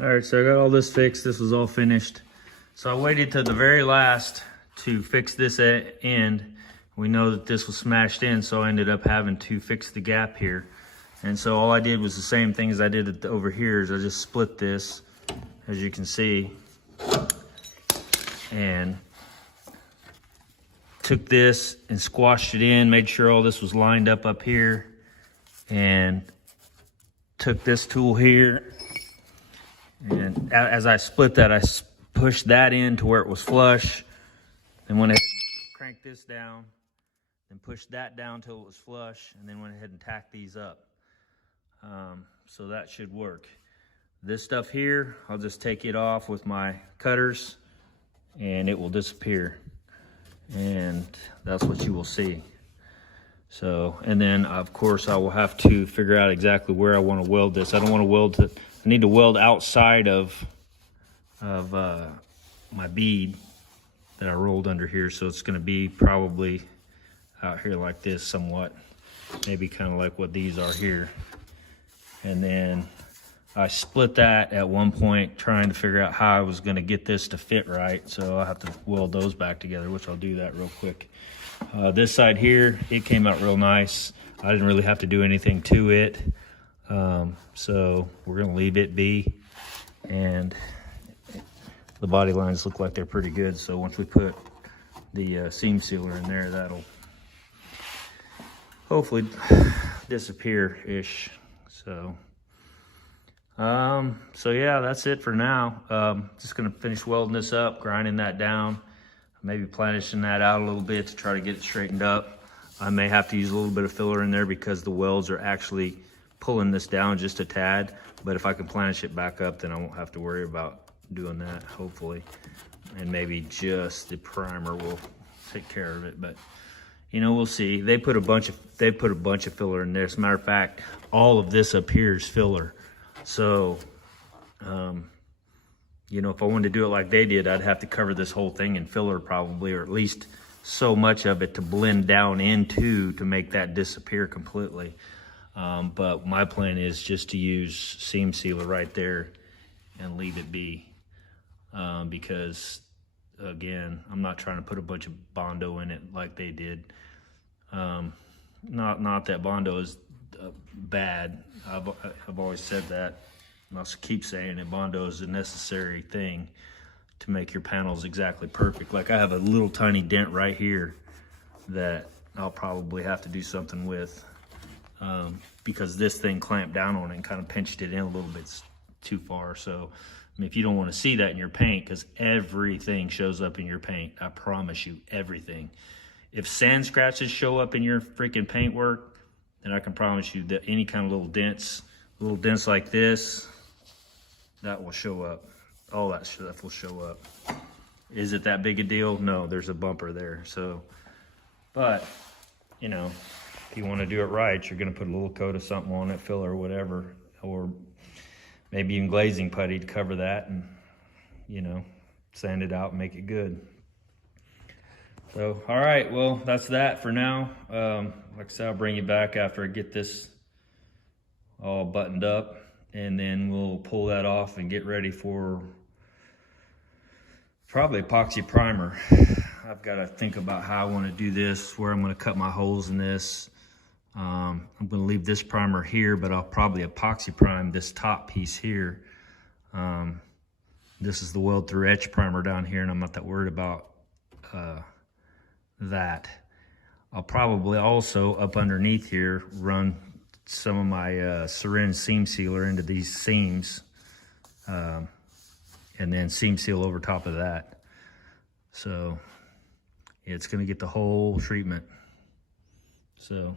All right, so I got all this fixed. This was all finished. So I waited to the very last to fix this end. We know that this was smashed in, so I ended up having to fix the gap here. And so all I did was the same thing as I did over here, is I just split this, as you can see, and took this and squashed it in, made sure all this was lined up here, and took this tool here. And as I split that, I pushed that in to where it was flush, then went ahead and cranked this down, then pushed that down till it was flush, and then went ahead and tacked these up. So that should work. This stuff here, I'll just take it off with my cutters and it will disappear. And that's what you will see. So, and then of course I will have to figure out exactly where I want to weld this. I don't want to weld to, I need to weld outside of my bead that I rolled under here. So it's going to be probably out here like this somewhat, maybe kind of like what these are here. And then I split that at one point trying to figure out how I was going to get this to fit right. So I'll have to weld those back together, which I'll do that real quick. This side here, it came out real nice. I didn't really have to do anything to it. So we're going to leave it be. And the body lines look like they're pretty good. So once we put the seam sealer in there, that'll hopefully disappear-ish. So yeah, that's it for now. Just gonna finish welding this up, grinding that down, maybe planishing that out a little bit to try to get it straightened up. I may have to use a little bit of filler in there because the welds are actually pulling this down just a tad. But if I can planish it back up, then I won't have to worry about doing that, hopefully. And maybe just the primer will take care of it. But you know, we'll see. They put a bunch of filler in there. As a matter of fact, all of this up here is filler. So, you know, if I wanted to do it like they did, I'd have to cover this whole thing in filler probably, or at least so much of it to blend down into to make that disappear completely. But my plan is just to use seam sealer right there and leave it be, because again, I'm not trying to put a bunch of Bondo in it like they did. Not that Bondo is bad. I've always said that, and I'll keep saying it. Bondo is a necessary thing to make your panels exactly perfect. Like I have a little tiny dent right here that I'll probably have to do something with, because this thing clamped down on it and kind of pinched it in a little bit too far. So I mean, if you don't want to see that in your paint, because everything shows up in your paint, I promise you, everything. If sand scratches show up in your freaking paint work, then I can promise you that any kind of little dents like this, that will show up. All that stuff will show up. Is it that big a deal? No, there's a bumper there. So, but, you know, if you want to do it right, you're going to put a little coat of something on it, filler or whatever, or maybe even glazing putty to cover that and, you know, sand it out and make it good. So, all right, well, that's that for now. Like I said, I'll bring you back after I get this all buttoned up, and then we'll pull that off and get ready for probably epoxy primer. I've got to think about how I want to do this, where I'm going to cut my holes in this. I'm going to leave this primer here, but I'll probably epoxy prime this top piece here. This is the weld through etch primer down here, and I'm not that worried about that. I'll probably also up underneath here run some of my syringe seam sealer into these seams, and then seam seal over top of that. So it's going to get the whole treatment. So,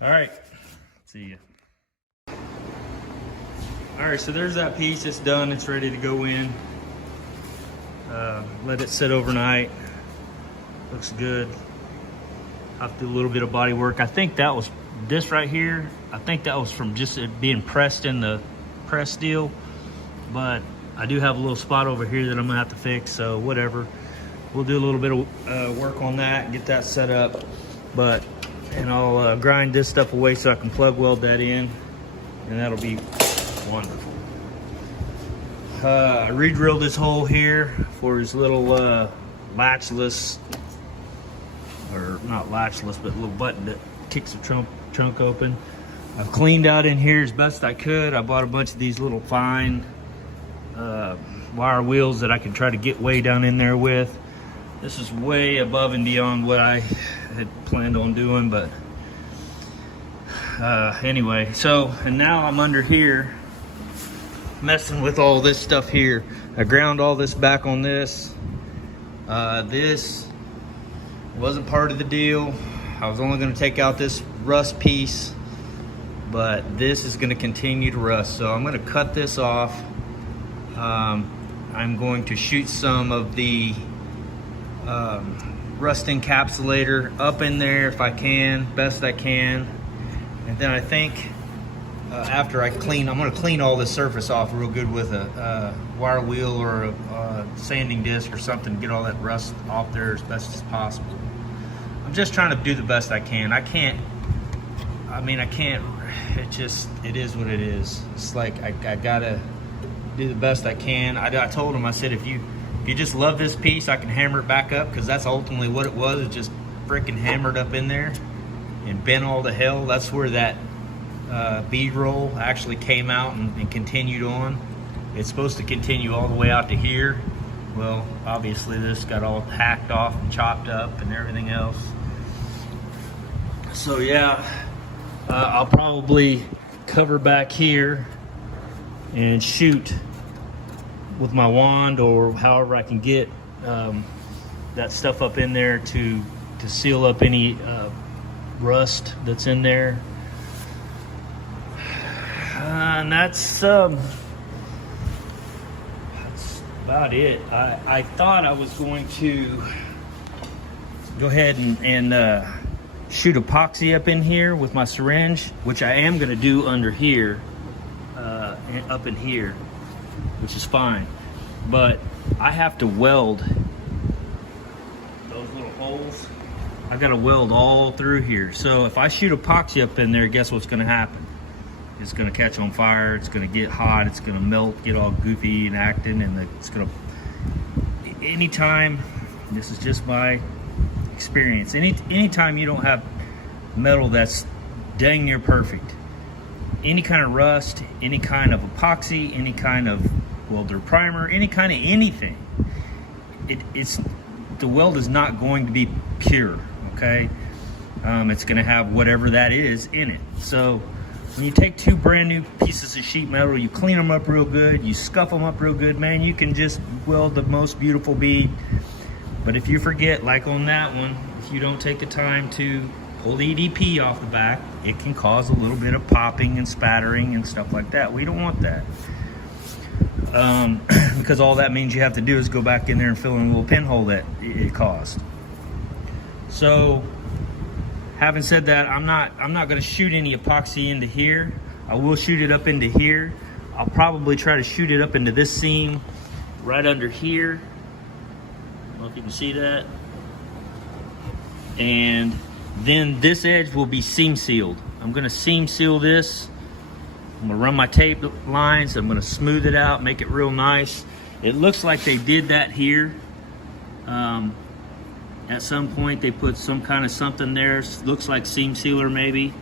all right, see ya. All right, so there's that piece. It's done. It's ready to go in. Let it sit overnight. Looks good. I'll have to do a little bit of body work. I think that was this right here. I think that was from just it being pressed in the press steel. But I do have a little spot over here that I'm gonna have to fix, so whatever. We'll do a little bit of work on that and get that set up. And I'll grind this stuff away so I can plug weld that in, and that'll be wonderful. I re-drilled this hole here for his little latchless, or not latchless, but little button that kicks the trunk open. I've cleaned out in here as best I could. I bought a bunch of these little fine wire wheels that I can try to get way down in there with. This is way above and beyond what I had planned on doing, but anyway, so, and now I'm under here messing with all this stuff here. I ground all this back on this. This wasn't part of the deal. I was only going to take out this rust piece, but this is going to continue to rust. So I'm going to cut this off. I'm going to shoot some of the rust encapsulator up in there if I can, best I can. And then I think after I clean, I'm going to clean all this surface off real good with a wire wheel or a sanding disc or something to get all that rust off there as best as possible. I'm just trying to do the best I can. I can't, it is what it is. It's like I gotta do the best I can. I told him, I said, if you just love this piece, I can hammer it back up, because that's ultimately what it was. It just freaking hammered up in there and bent all to hell. That's where that bead roll actually came out and continued on. It's supposed to continue all the way out to here. Well, obviously this got all hacked off and chopped up and everything else. So yeah, I'll probably cover back here and shoot with my wand, or however I can get that stuff up in there to seal up any rust that's in there. And that's about it. I thought I was going to go ahead and shoot epoxy up in here with my syringe, which I am going to do under here, up in here, which is fine. But I have to weld those little holes. I got to weld all through here. So if I shoot epoxy up in there, guess what's going to happen? It's going to catch on fire. It's going to get hot. It's going to melt, get all goofy and acting, and it's going to. Anytime, this is just my experience. Anytime you don't have metal that's dang near perfect, any kind of rust, any kind of epoxy, any kind of welder primer, any kind of anything, the weld is not going to be pure. Okay, it's going to have whatever that is in it. So when you take two brand new pieces of sheet metal, you clean them up real good, you scuff them up real good, man, you can just weld the most beautiful bead. But if you forget, like on that one, if you don't take the time to pull the EDP off the back, it can cause a little bit of popping and spattering and stuff like that. We don't want that. Because all that means you have to do is go back in there and fill in a little pinhole that it caused. So, having said that, I'm not going to shoot any epoxy into here. I will shoot it up into here. I'll probably try to shoot it up into this seam right under here. I don't know if you can see that. And then this edge will be seam sealed. I'm going to seam seal this. I'm going to run my tape lines. I'm going to smooth it out, make it real nice. It looks like they did that here. At some point they put some kind of something there, looks like seam sealer maybe,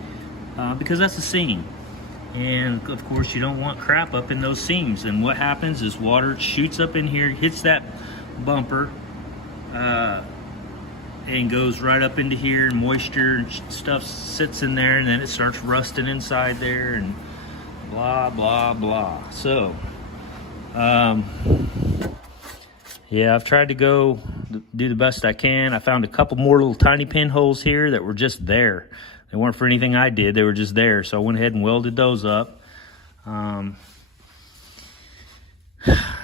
because that's a seam. And of course you don't want crap up in those seams. And what happens is water shoots up in here, hits that bumper, and goes right up into here, and moisture and stuff sits in there, and then it starts rusting inside there, and blah, blah, blah. So, yeah, I've tried to go do the best I can. I found a couple more little tiny pinholes here that were just there. They weren't for anything I did. They were just there. So I went ahead and welded those up.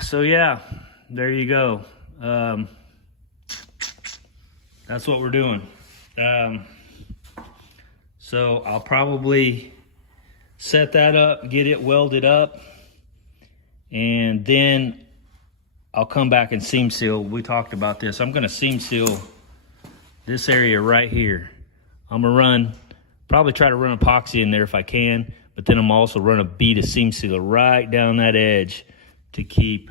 So yeah, there you go. That's what we're doing. So I'll probably set that up, get it welded up, and then I'll come back and seam seal. We talked about this. I'm going to seam seal this area right here. I'm going to probably try to run epoxy in there if I can, but then I'm also run a bead of seam sealer right down that edge to keep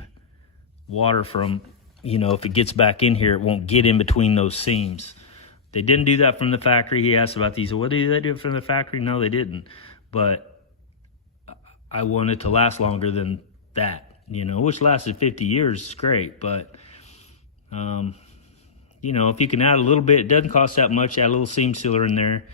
water from, you know, if it gets back in here, it won't get in between those seams. They didn't do that from the factory. He asked about these. What did they do from the factory? No, they didn't. But I want it to last longer than that, you know, which lasted 50 years is great. But, you know, if you can add a little bit, it doesn't cost that much, add a little seam sealer in there.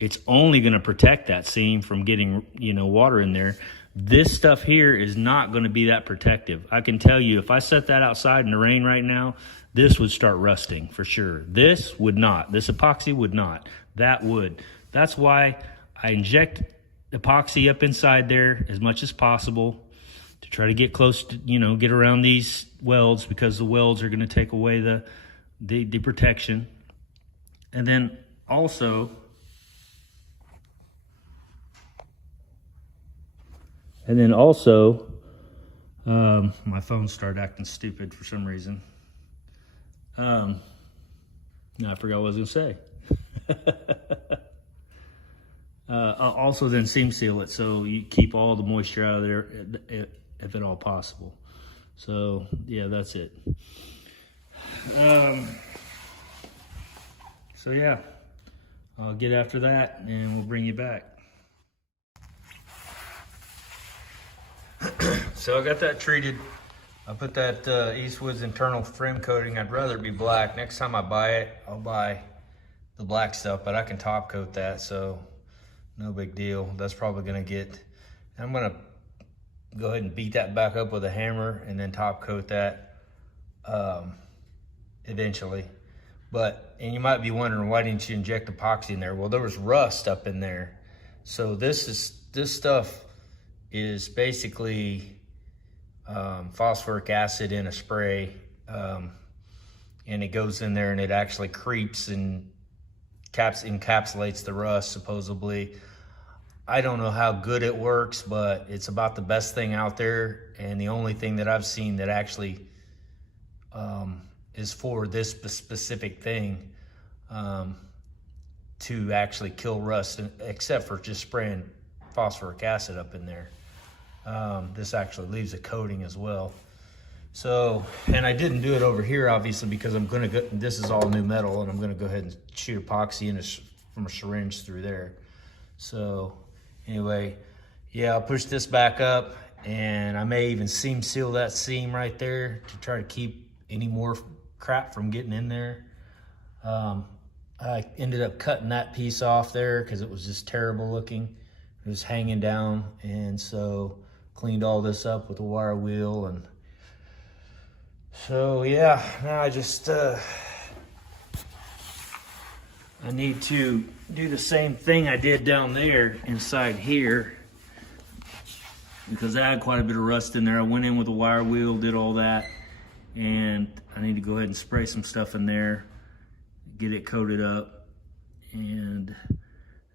It's only going to protect that seam from getting, you know, water in there. This stuff here is not going to be that protective. I can tell you, if I set that outside in the rain right now, this would start rusting for sure. This would not. This epoxy would not. That would. That's why I inject epoxy up inside there as much as possible to try to get close to, you know, get around these welds, because the welds are going to take away the protection. And then also, my phone started acting stupid for some reason. I forgot what I was going to say. Also then seam seal it so you keep all the moisture out of there if at all possible. So yeah, that's it. So yeah, I'll get after that and we'll bring you back. So I got that treated. I put that Eastwood's internal trim coating. I'd rather it be black. Next time I buy it, I'll buy the black stuff, but I can top coat that, so no big deal. That's probably gonna get, I'm gonna go ahead and beat that back up with a hammer and then top coat that eventually. And you might be wondering, why didn't you inject epoxy in there? Well, there was rust up in there. So this stuff is basically phosphoric acid in a spray, and it goes in there and it actually creeps and encapsulates the rust, supposedly. I don't know how good it works, but it's about the best thing out there, and the only thing that I've seen that actually is for this specific thing, to actually kill rust, except for just spraying phosphoric acid up in there. This actually leaves a coating as well. So, and I didn't do it over here, obviously, because I'm gonna go, this is all new metal, and I'm gonna go ahead and shoot epoxy from a syringe through there. So anyway, yeah, I'll push this back up, and I may even seam seal that seam right there to try to keep any more crap from getting in there. I ended up cutting that piece off there because it was just terrible looking. It was hanging down, and so cleaned all this up with a wire wheel. And so yeah, now I just I need to do the same thing I did down there inside here, because I had quite a bit of rust in there. I went in with a wire wheel, did all that, and I need to go ahead and spray some stuff in there, get it coated up, and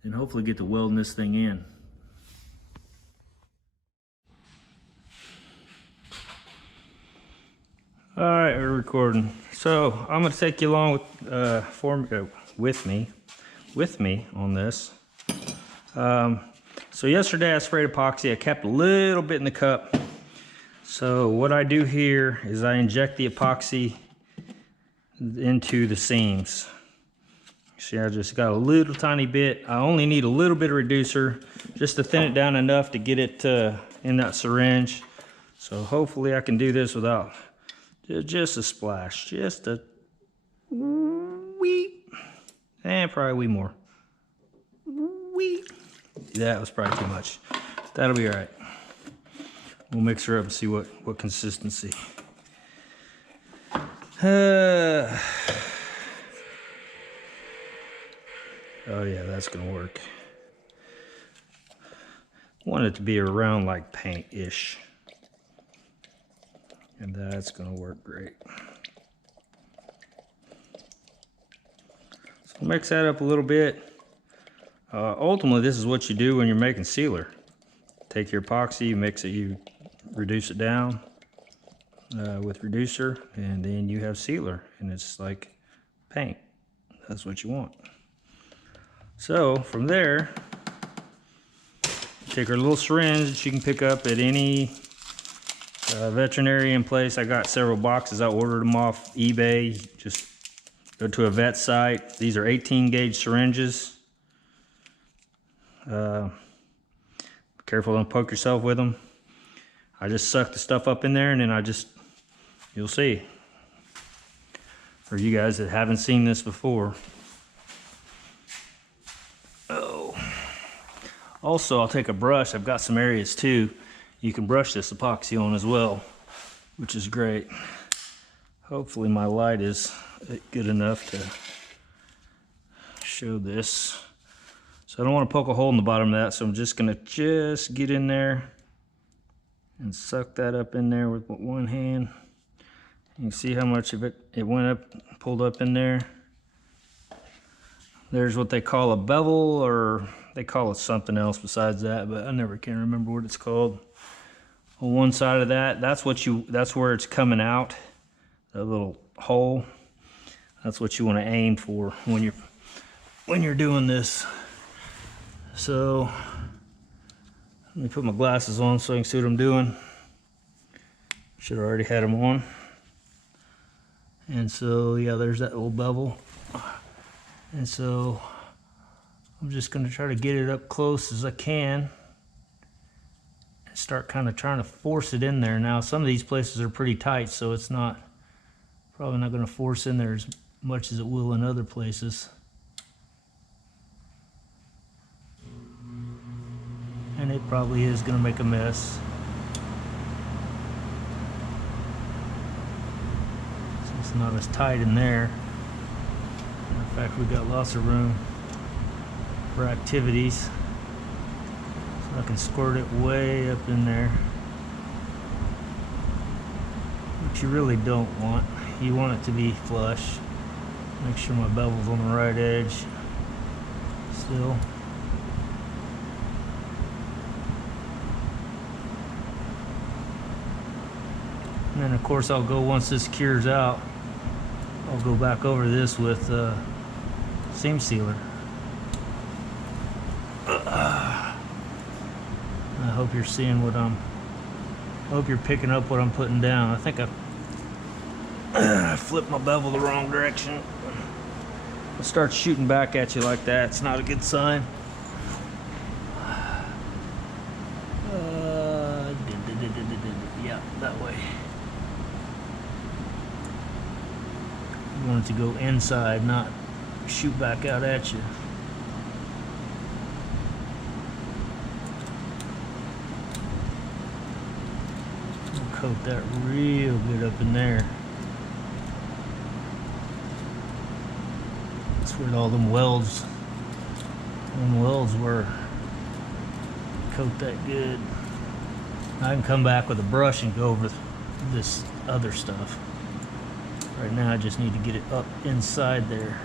then hopefully get to welding this thing in. All right, we're recording. So I'm gonna take you along with me on this. So yesterday I sprayed epoxy. I kept a little bit in the cup. So what I do here is I inject the epoxy into the seams. See, I just got a little tiny bit. I only need a little bit of reducer just to thin it down enough to get it in that syringe. So hopefully I can do this without just a splash, just a wee, and probably a wee more. Wee. That was probably too much. That'll be all right. We'll mix her up and see what consistency. Oh yeah, that's gonna work. I want it to be around like paint-ish. And that's gonna work great. So mix that up a little bit. Ultimately, this is what you do when you're making sealer. Take your epoxy, you mix it, you reduce it down with reducer, and then you have sealer, and it's like paint. That's what you want. So from there, take our little syringe that you can pick up at any Veterinary in place. I got several boxes. I ordered them off eBay. Just go to a vet site. These are 18 gauge syringes. Be careful, don't poke yourself with them. I just suck the stuff up in there and then you'll see. For you guys that haven't seen this before. Oh. Also, I'll take a brush. I've got some areas too. You can brush this epoxy on as well, which is great. Hopefully my light is good enough to show this. So I don't want to poke a hole in the bottom of that, so I'm just gonna get in there and suck that up in there with one hand. You can see how much of it went up, pulled up in there. There's what they call a bevel, or they call it something else besides that, but I never can remember what it's called. On one side of that, that's where it's coming out, that little hole. That's what you want to aim for when you're doing this. So let me put my glasses on so I can see what I'm doing. Should have already had them on. And so yeah, there's that little bevel. And so I'm just going to try to get it up close as I can. Start kind of trying to force it in there. Now some of these places are pretty tight, so it's probably not going to force in there as much as it will in other places. And it probably is going to make a mess. So it's not as tight in there. In fact, we've got lots of room for activities. I can squirt it way up in there, which you really don't want. You want it to be flush. Make sure my bevel's on the right edge still. And then of course once this cures out, I'll go back over this with seam sealer. I hope you're seeing I hope you're picking up what I'm putting down. I think I flipped my bevel the wrong direction. It starts shooting back at you like that. It's not a good sign. Yeah, that way. You want it to go inside, not shoot back out at you. Coat that real good up in there. That's where all them welds were. Coat that good. I can come back with a brush and go over this other stuff. Right now I just need to get it up inside there.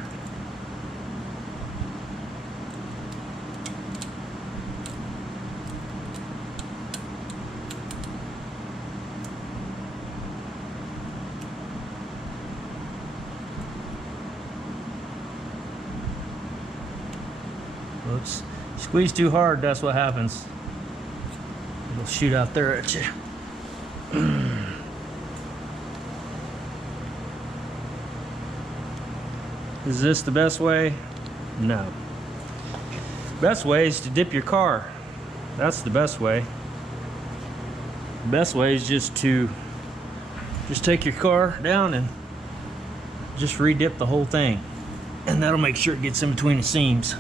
Whoops. Squeeze too hard, that's what happens. It'll shoot out there at you. Is this the best way? No. Best way is to dip your car. That's the best way. The best way is just take your car down and just re-dip the whole thing. And that'll make sure it gets in between the seams.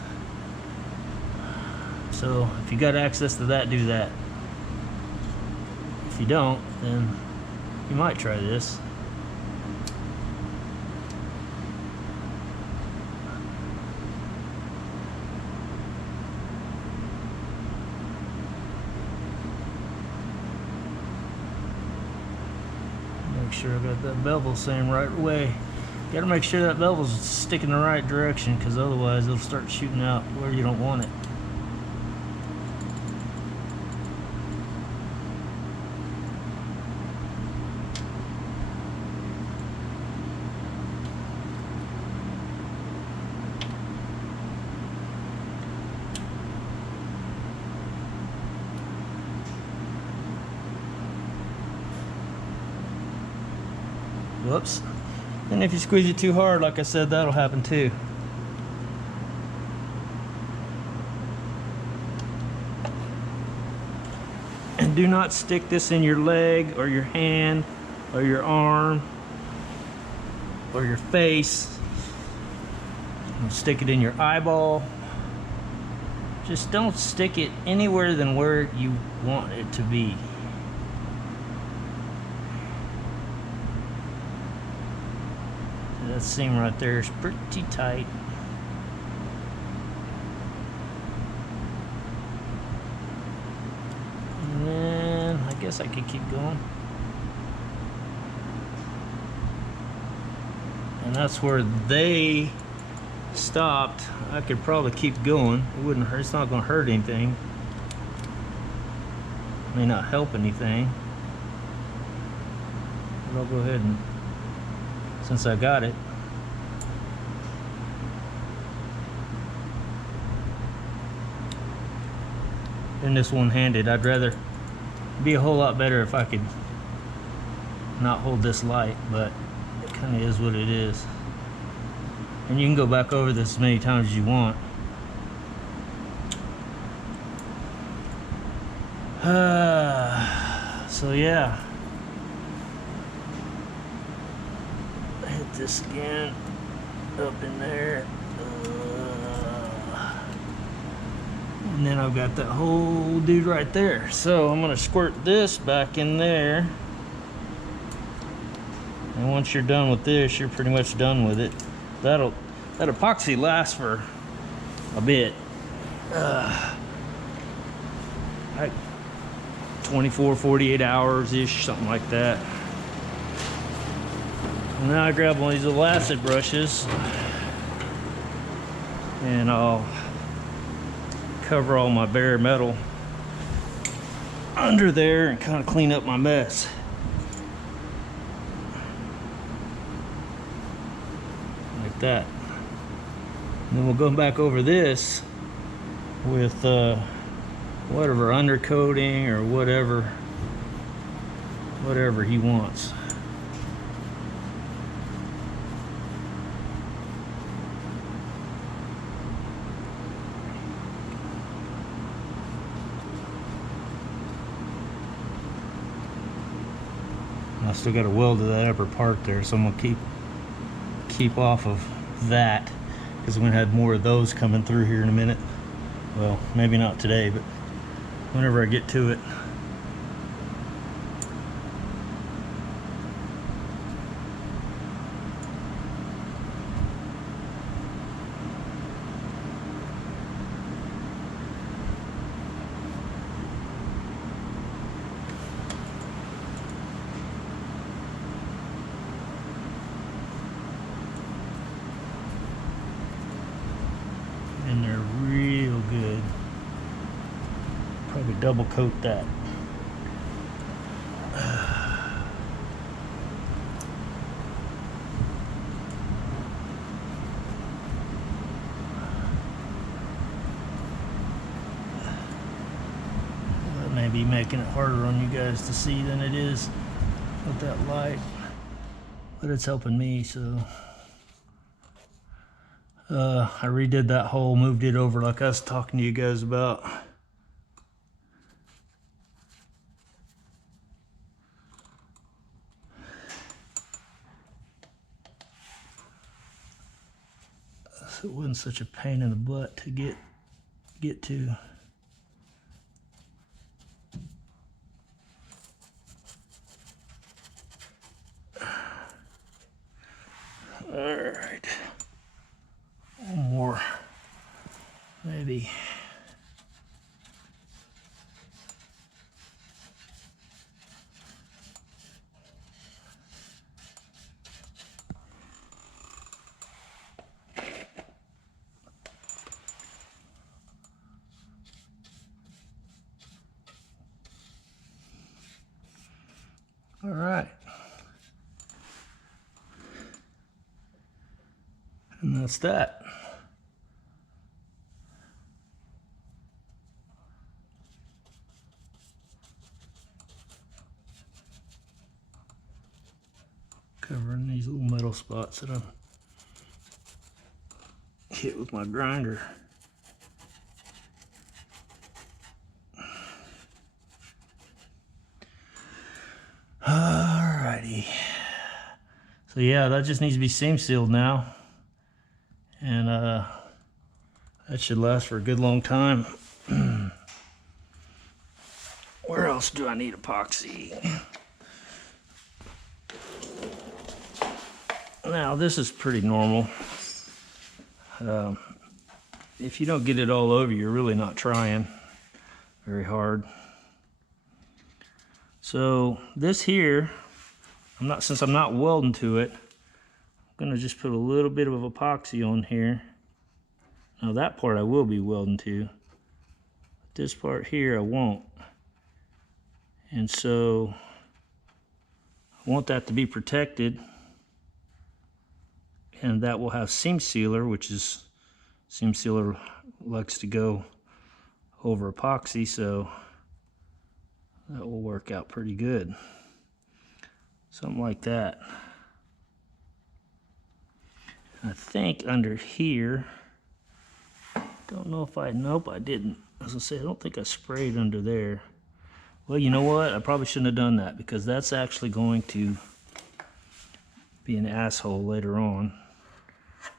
So if you got access to that, do that. If you don't, then you might try this. Make sure I got that bevel same right way. You gotta make sure that bevel's sticking the right direction, because otherwise it'll start shooting out where you don't want it. Whoops. And if you squeeze it too hard, like I said, that'll happen too. And do not stick this in your leg or your hand or your arm or your face. And stick it in your eyeball. Just don't stick it anywhere than where you want it to be. That seam right there is pretty tight. And then I guess I could keep going. And that's where they stopped. I could probably keep going. It wouldn't hurt. It's not going to hurt anything. May not help anything. But I'll go ahead and, since I got it. In this one-handed, I'd rather be a whole lot better if I could not hold this light, but it kind of is what it is. And you can go back over this as many times as you want. So yeah, hit this again up in there, and then I've got that whole dude right there. So I'm gonna squirt this back in there, and once you're done with this, you're pretty much done with it. That epoxy lasts for a bit, like 24, 48 hours ish, something like that. And now I grab one of these little acid brushes and I'll cover all my bare metal under there and kind of clean up my mess. Like that. And then we'll go back over this with whatever undercoating or whatever he wants. I still got to weld to that upper part there, so I'm gonna keep off of that, because I'm gonna have more of those coming through here in a minute. Well, maybe not today, but whenever I get to it. And they're real good. Probably double coat that. That may be making it harder on you guys to see than it is with that light, but it's helping me. So I redid that hole, moved it over like I was talking to you guys about. So it wasn't such a pain in the butt to get to. All right. One more, maybe. All right. And that's that. Covering spots that I'm hit with my grinder. Alrighty. So yeah, that just needs to be seam sealed now. And that should last for a good long time. Where else do I need epoxy? Now this is pretty normal. If you don't get it all over, you're really not trying very hard. So this here, since I'm not welding to it, I'm gonna just put a little bit of epoxy on here. Now that part I will be welding to. This part here I won't. And so I want that to be protected. And that will have seam sealer, which is, seam sealer likes to go over epoxy, so that will work out pretty good. Something like that. I think under here, don't know if nope, I didn't. As I say, I don't think I sprayed under there. Well, you know what? I probably shouldn't have done that, because that's actually going to be an asshole later on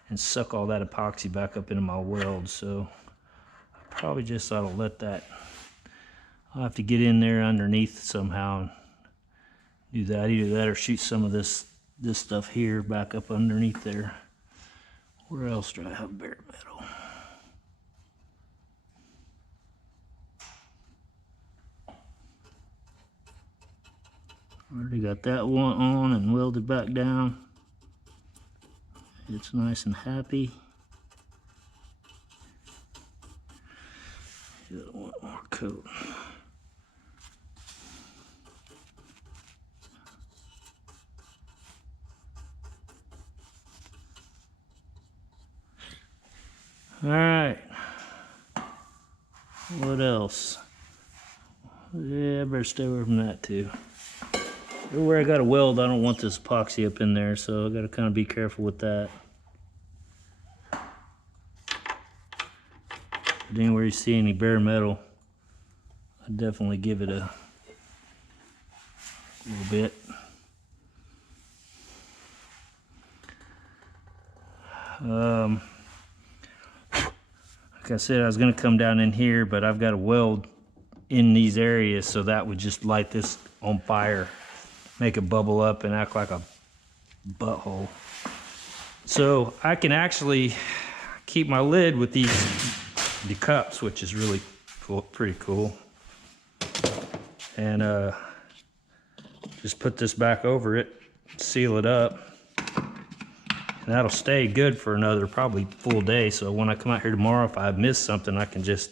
and suck all that epoxy back up into my weld. So I probably just ought to let that, I'll have to get in there underneath somehow and do that. Either that or shoot some of this stuff here back up underneath there. Where else do I have bare metal? Already got that one on and welded back down. It's nice and happy. Got one more coat. All right. What else? Yeah, I better stay away from that too. Everywhere I got a weld, I don't want this epoxy up in there, so I got to kind of be careful with that. But anywhere you see any bare metal, I definitely give it a little bit. Like I said, I was going to come down in here, but I've got a weld in these areas, so that would just light this on fire. Make it bubble up and act like a butthole. So I can actually keep my lid with the cups, which is really cool, pretty cool. And just put this back over it, seal it up. And that'll stay good for another probably full day. So when I come out here tomorrow, if I miss something, I can just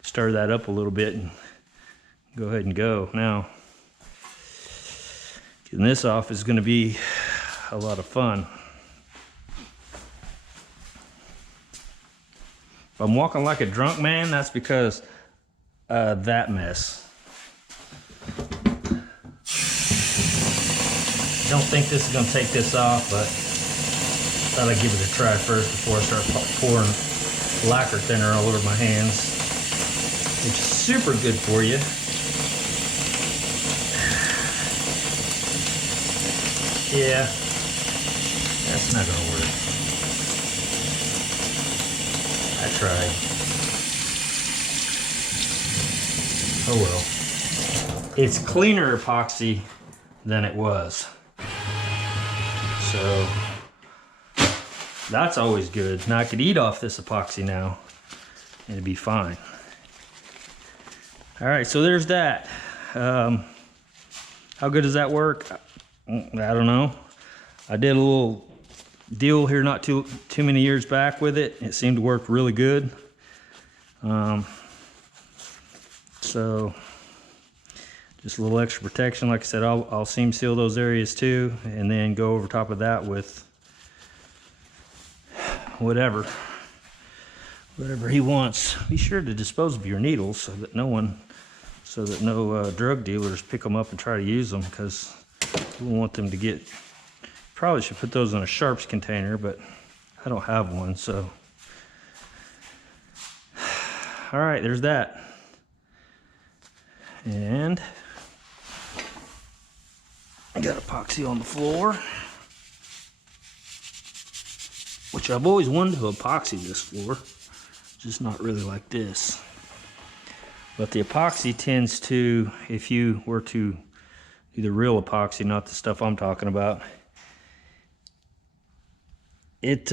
stir that up a little bit and go ahead and go. Now, getting this off is going to be a lot of fun. If I'm walking like a drunk man, that's because that mess. Don't think this is going to take this off, but thought I'd give it a try first before I start pouring lacquer thinner all over my hands. Which is super good for you. Yeah, that's not gonna work. I tried. Oh well. It's cleaner epoxy than it was. So that's always good. Now I could eat off this epoxy now and it'd be fine. All right, so there's that. How good does that work? I don't know. I did a little deal here not too many years back with it. It seemed to work really good. So just a little extra protection. Like I said, I'll seam seal those areas too, and then go over top of that with whatever he wants. Be sure to dispose of your needles so that no drug dealers pick them up and try to use them, because we don't want them to get Probably should put those in a sharps container, but I don't have one, so. All right, there's that. And I got epoxy on the floor, which I've always wanted to epoxy this floor, just not really like this. But the epoxy tends to, if you were to do the real epoxy, not the stuff I'm talking about, it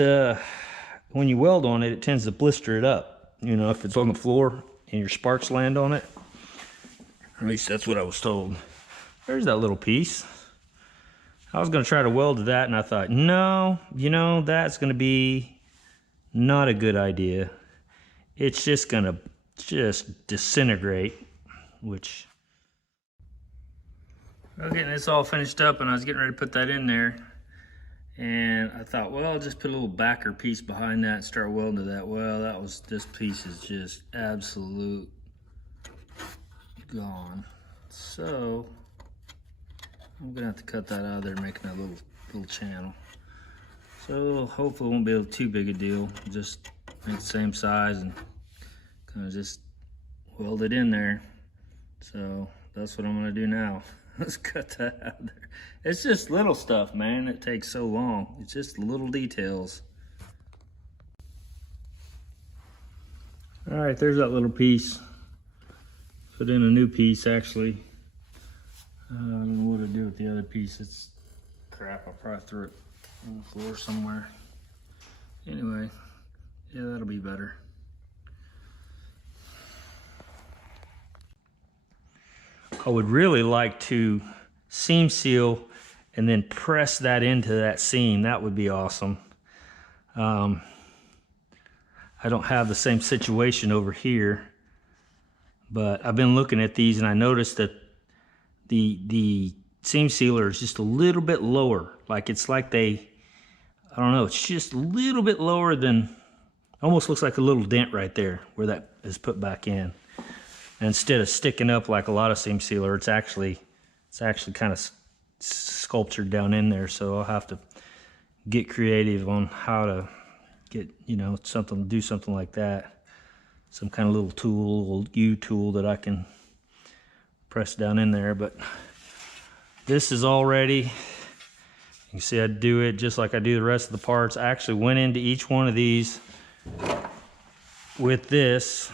when you weld on it, it tends to blister it up. You know, if it's on the floor and your sparks land on it. At least that's what I was told. There's that little piece. I was gonna try to weld to that, and I thought, no, you know, that's gonna be not a good idea. It's just gonna disintegrate, which. I was getting this all finished up, and I was getting ready to put that in there. And I thought, well, I'll just put a little backer piece behind that and start welding to that. Well, this piece is just absolute gone. So I'm gonna have to cut that out of there, making that little channel. So hopefully it won't be too big a deal. Just make the same size and kind of just weld it in there. So that's what I'm gonna do now. Let's cut that out of there. It's just little stuff, man. It takes so long. It's just little details. All right, there's that little piece. Put in a new piece, actually. I don't know what to do with the other piece. It's crap. I'll probably throw it on the floor somewhere. Anyway, yeah, that'll be better. I would really like to seam seal and then press that into that seam. That would be awesome. I don't have the same situation over here, but I've been looking at these and I noticed that the seam sealer is just a little bit lower. Like it's like I don't know, it's just a little bit lower than, almost looks like a little dent right there where that is put back in. And instead of sticking up like a lot of seam sealer, it's actually kind of sculptured down in there. So I'll have to get creative on how to get, you know, do something like that. Some kind of little tool, U-tool that I can press down in there. But this is all ready. You can see I do it just like I do the rest of the parts. I actually went into each one of these with this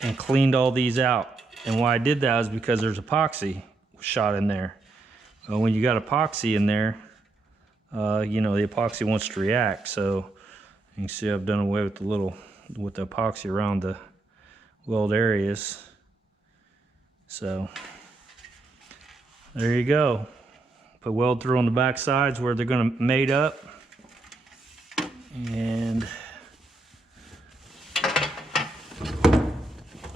and cleaned all these out. And why I did that is because there's epoxy shot in there. When you got epoxy in there, you know, the epoxy wants to react. So you can see I've done away with the epoxy around the weld areas. So there you go. Put weld through on the back sides where they're gonna mate up. And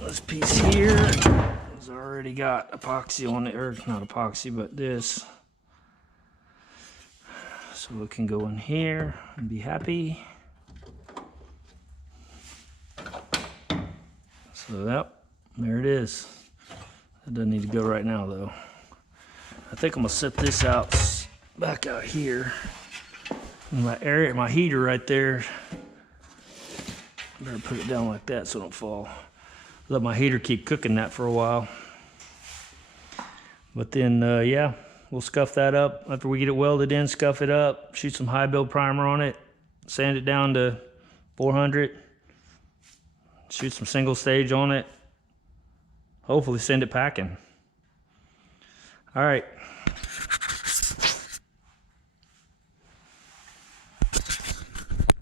this piece here has already got epoxy on it, or not epoxy, but this. So it can go in here and be happy. So yep, there it is. It doesn't need to go right now though. I think I'm gonna set this out back out here. My area, my heater right there. Better put it down like that so it don't fall. Let my heater keep cooking that for a while. But then, yeah, we'll scuff that up. After we get it welded in, scuff it up, shoot some high build primer on it, sand it down to 400, shoot some single stage on it, hopefully send it packing. All right,